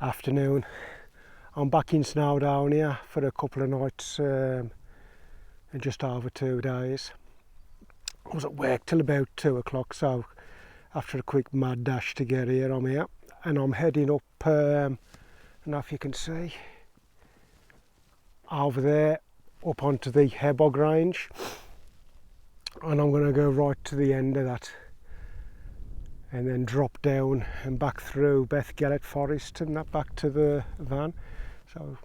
afternoon. I'm back in Snowdonia for a couple of nights and just over 2 days. I was at work till about 2 o'clock, so after a quick mad dash to get here, I'm here. And I'm heading up, I don't know if you can see, over there, up onto the Hebog range. And I'm going to go right to the end of that and then drop down and back through Beddgelert forest and that back to the van. So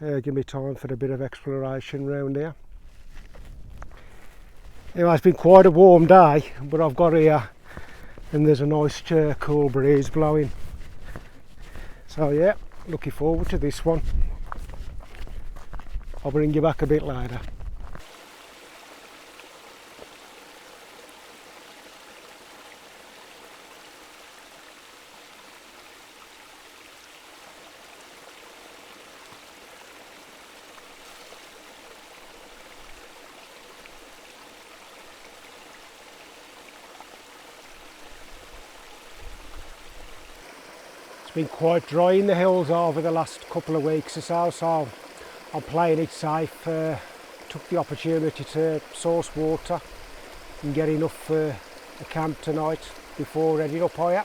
give me time for a bit of exploration round here. Anyway, it's been quite a warm day, but I've got here and there's a nice cool breeze blowing. So yeah, looking forward to this one. I'll bring you back a bit later. It's been quite dry in the hills over the last couple of weeks or so I'm playing it safe. Took the opportunity to source water and get enough for a camp tonight before heading up higher.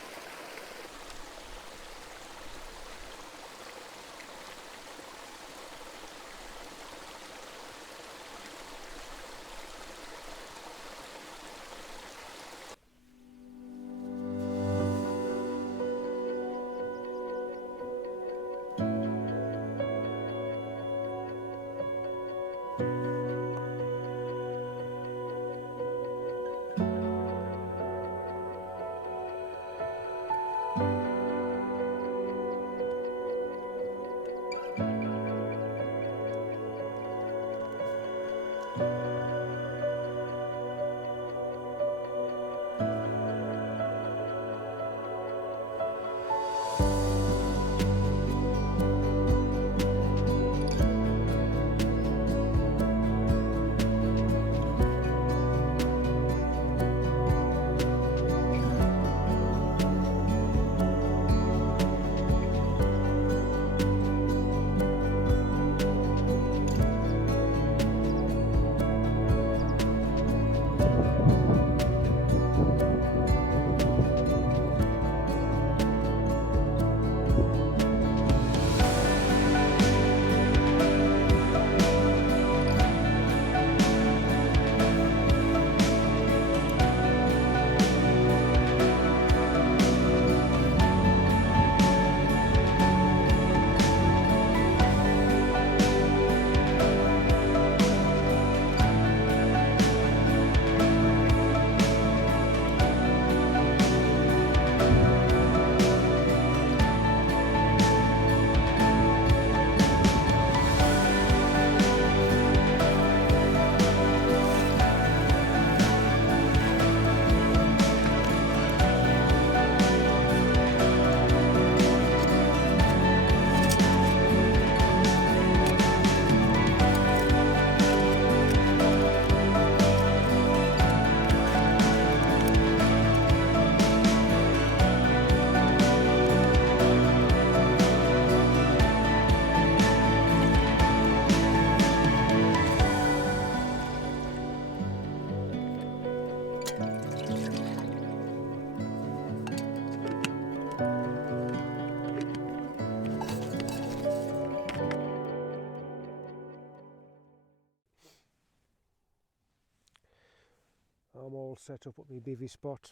I'm all set up at my bivvy spot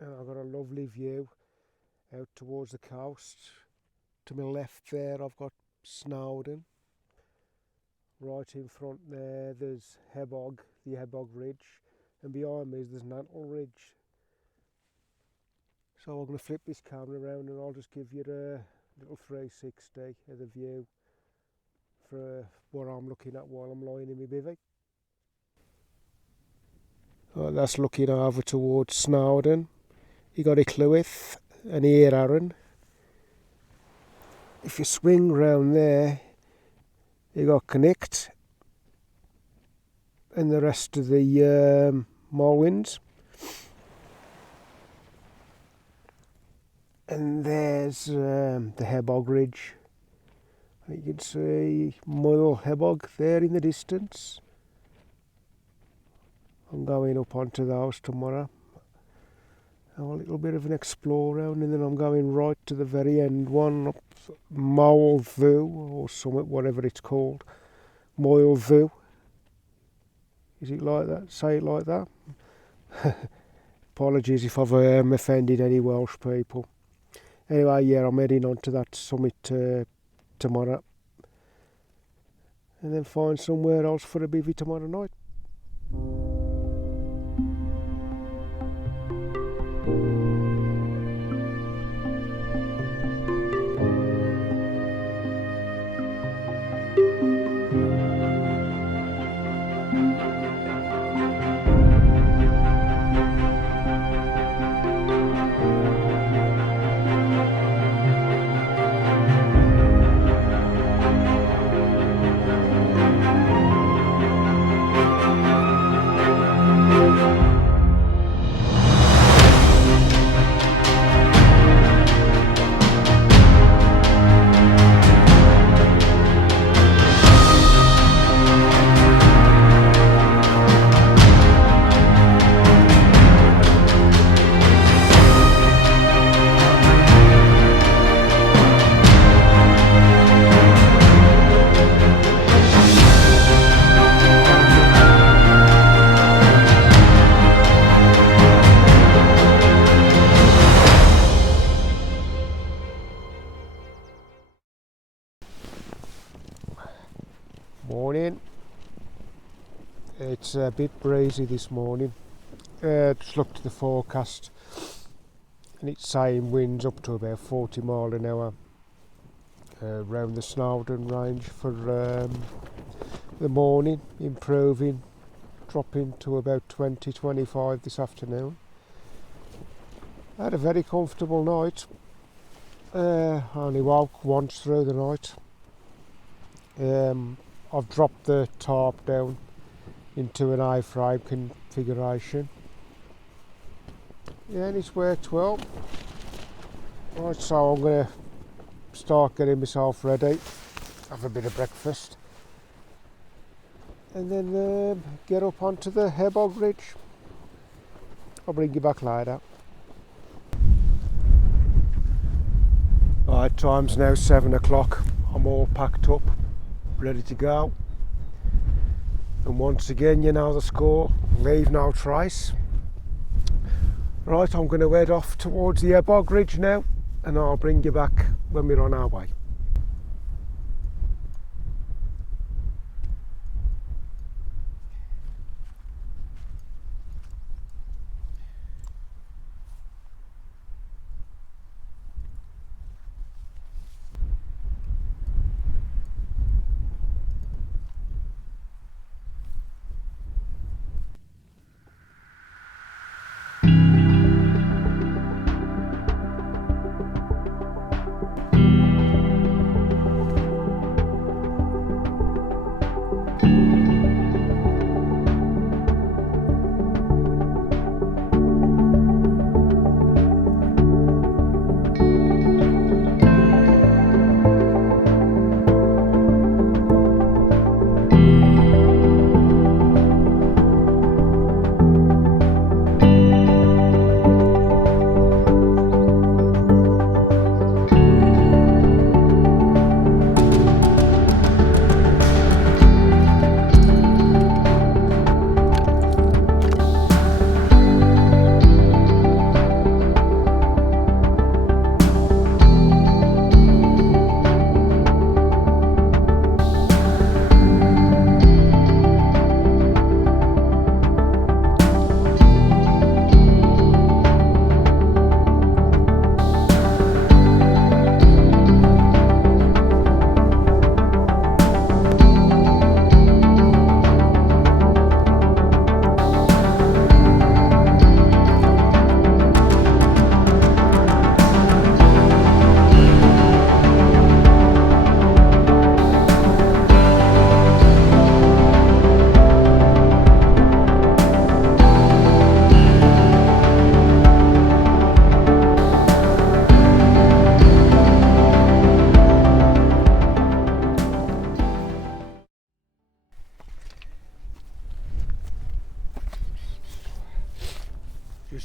and I've got a lovely view out towards the coast. To my left there I've got Snowdon. Right in front there there's Hebog, the Hebog Ridge, and behind me there's Nantle Ridge. So I'm going to flip this camera around and I'll just give you a little 360 of the view for what I'm looking at while I'm lying in my bivvy. That's looking over towards Snowdon. You got Llywith and here Arran. If you swing round there, you got Connect and the rest of the Moel Lefn. And there's the Hebog Ridge. And you can see Moel Hebog there in the distance. I'm going up onto those tomorrow. Have a little bit of an explore round, and then I'm going right to the very end one, up Moel Lefn or something, whatever it's called. Moel Lefn. Is it like that? Say it like that? Apologies if I've offended any Welsh people. Anyway, yeah, I'm heading on to that summit tomorrow. And then find somewhere else for a bivvy tomorrow night. Morning. It's a bit breezy this morning. Just looked at the forecast and it's saying winds up to about 40 mile an hour around the Snowdon range for the morning, improving, dropping to about 20-25 this afternoon. I had a very comfortable night. Only woke once through the night. I've dropped the tarp down into an I-frame configuration. Yeah, and it's worked well. Right, so I'm going to start getting myself ready, have a bit of breakfast, and then get up onto the Hebog Ridge. I'll bring you back later. Right, time's now 7 o'clock. I'm all packed up, ready to go. And once again, you know the score, leave no trace. Right, I'm going to head off towards the Hebog Ridge now, and I'll bring you back when we're on our way.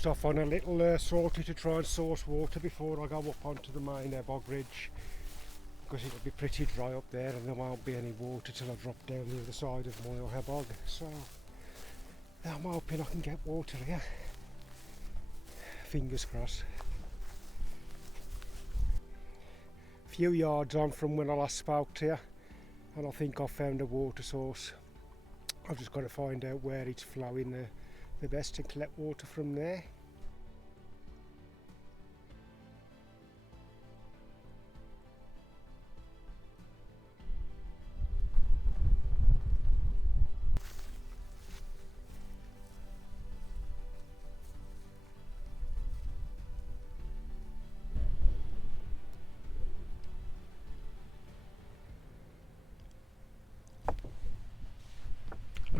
just off on a little sortie to try and source water before I go up onto the main Hebog ridge, because it'll be pretty dry up there and there won't be any water till I drop down the other side of Moel Hebog. So I'm hoping I can get water here. Fingers crossed. A few yards on from when I last spoke to you, and I think I've found a water source. I've just got to find out where it's flowing the best and collect water from there.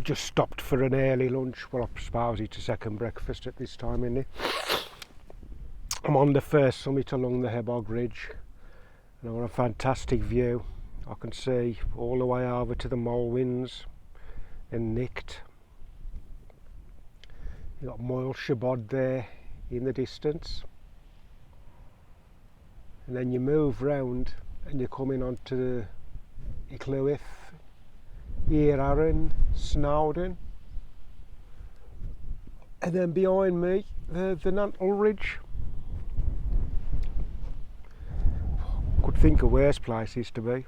Just stopped for an early lunch. Well, I suppose it's a second breakfast at this time, isn't it? I'm on the first summit along the Hebog Ridge, and I've got a fantastic view. I can see all the way over to the Molewins and Nicht. You've got Moel Hebog there in the distance, and then you move round and you're coming onto the Clwyf, Aaron, Snowdon, and then behind me the Nantle Ridge. Could think of worse places to be.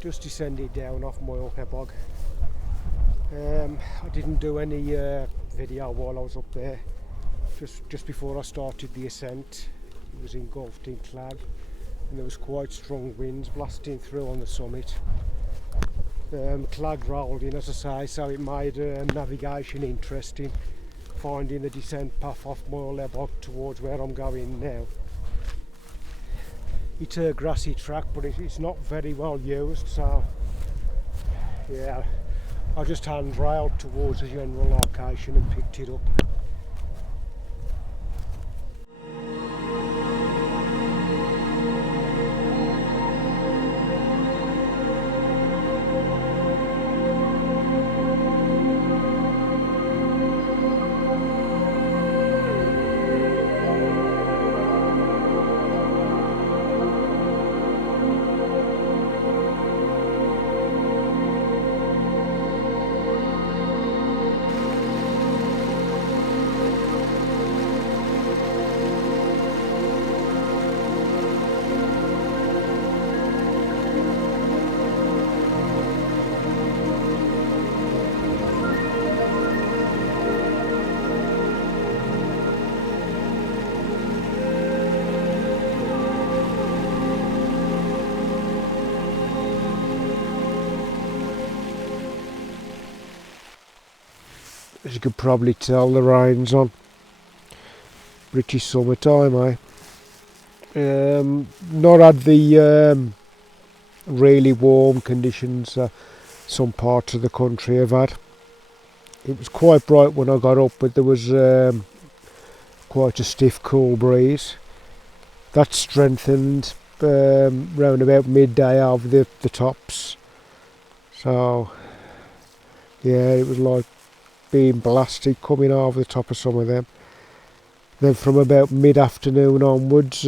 Just descended down off Moel Hebog. I didn't do any video while I was up there. Just before I started the ascent, it was engulfed in cloud, and there was quite strong winds blasting through on the summit. Cloud rolled in, as I say, so it made navigation interesting, finding the descent path off Moel Hebog towards where I'm going now. It's a grassy track, but it's not very well used, so yeah, I just handrailed towards the general location and picked it up. As you could probably tell, the rain's on. British summertime, eh? Not had the really warm conditions some parts of the country have had. It was quite bright when I got up, but there was quite a stiff cool breeze. That strengthened round about midday over the tops. So yeah, it was like being blasted coming over the top of some of them. Then from about mid-afternoon onwards,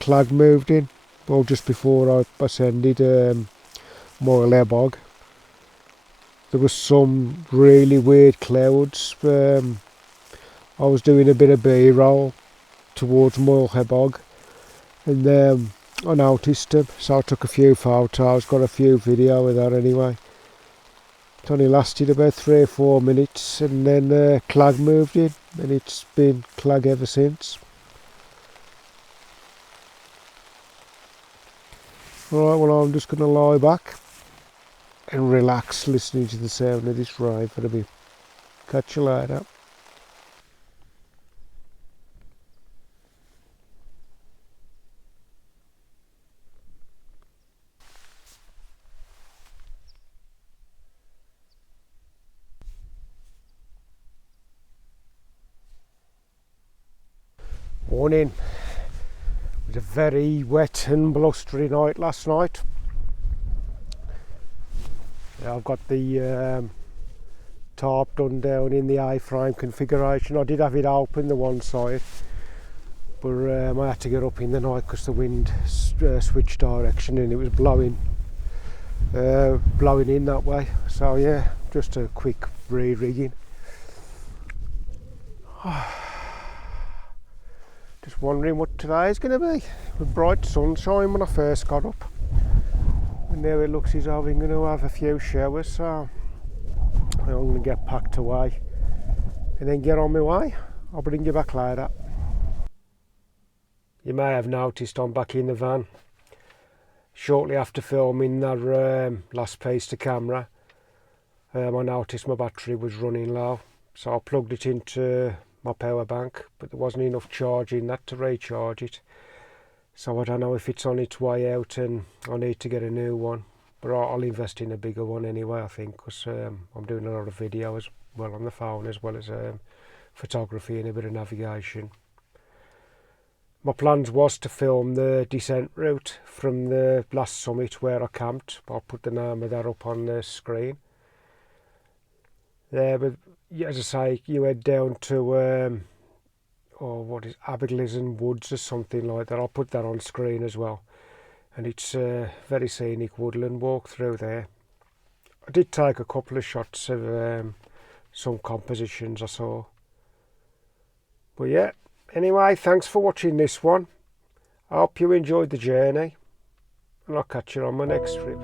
cloud moved in. Well, just before I ascended Moel Hebog, there was some really weird clouds. I was doing a bit of B-roll towards Moel Hebog, and I noticed them, so I took a few photos, got a few video of that anyway. It only lasted about 3 or 4 minutes, and then clag moved in, and it's been clag ever since. Right, well, I'm just going to lie back and relax listening to the sound of this rain for a bit. Catch you later. Morning. It was a very wet and blustery night last night. Yeah, I've got the tarp done down in the A-frame configuration. I did have it open the one side, but I had to get up in the night because the wind switched direction and it was blowing in that way. So yeah, just a quick re-rigging. Just wondering what today is going to be. With bright sunshine when I first got up, and now it looks as though I'm going to have a few showers, so I'm going to get packed away and then get on my way. I'll bring you back later. You may have noticed I'm back in the van. Shortly after filming that last piece to camera, I noticed my battery was running low, so I plugged it into my power bank, but there wasn't enough charge in that to recharge it. So I don't know if it's on its way out and I need to get a new one, but I'll invest in a bigger one anyway, I think, because I'm doing a lot of video as well on the phone, as well as photography and a bit of navigation. My plans was to film the descent route from the last summit where I camped. I'll put the name of that up on the screen. Yeah, but as I say, you head down to Aberglaslyn Woods or something like that. I'll put that on screen as well. And it's a very scenic woodland walk through there. I did take a couple of shots of some compositions I saw. But yeah, anyway, thanks for watching this one. I hope you enjoyed the journey, and I'll catch you on my next trip.